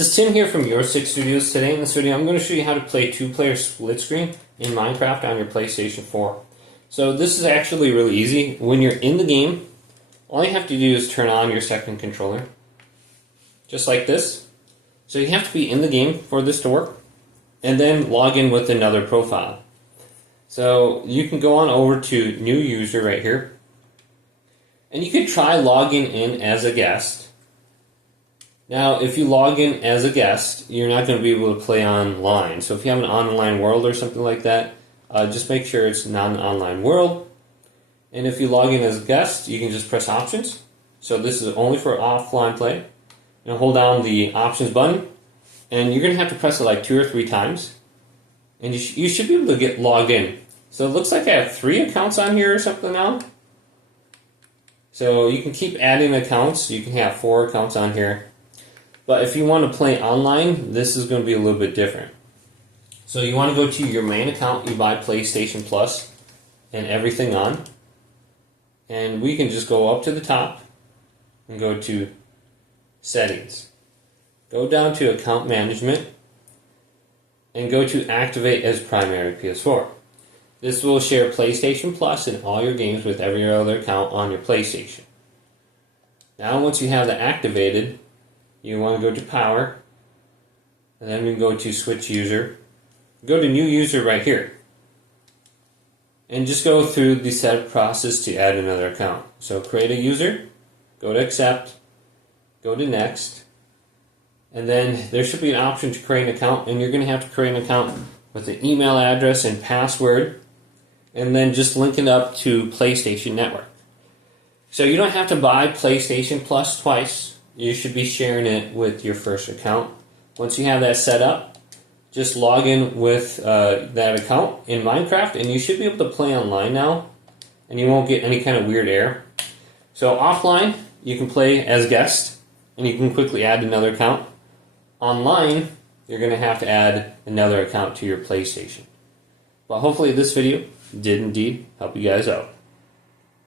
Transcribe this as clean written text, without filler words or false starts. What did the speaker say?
is Tim here from Your Six Studios. Today in this video I'm going to show you how to play two-player split screen in Minecraft on your PlayStation 4. So this is actually really easy. When you're in the game, all you have to do is turn on your second controller. Just like this. So you have to be in the game for this to work. And then log in with another profile. So you can go on over to New User right here. And you could try logging in as a guest. Now, if you log in as a guest, you're not going to be able to play online. So if you have an online world or something like that, just make sure it's not an online world. And if you log in as a guest, you can just press options. So this is only for offline play. And hold down the options button. And you're going to have to press it like 2 or 3 times. And you should be able to get logged in. So it looks like I have 3 accounts on here or something now. So you can keep adding accounts. You can have 4 accounts on here. But if you want to play online, this is going to be a little bit different. So you want to go to your main account, you buy PlayStation Plus and everything on. And we can just go up to the top and go to Settings. Go down to Account Management and go to Activate as Primary PS4. This will share PlayStation Plus and all your games with every other account on your PlayStation. Now once you have that activated, you want to go to Power, and then we can go to Switch User. Go to New User right here. And just go through the setup process to add another account. So create a user, go to Accept, go to Next, and then there should be an option to create an account, and you're going to have to create an account with an email address and password, and then just link it up to PlayStation Network. So you don't have to buy PlayStation Plus twice. You should be sharing it with your first account. Once you have that set up, just log in with that account in Minecraft, and you should be able to play online now, and you won't get any kind of weird error. So offline, you can play as guest, and you can quickly add another account. Online, you're going to have to add another account to your PlayStation. Well, hopefully this video did indeed help you guys out.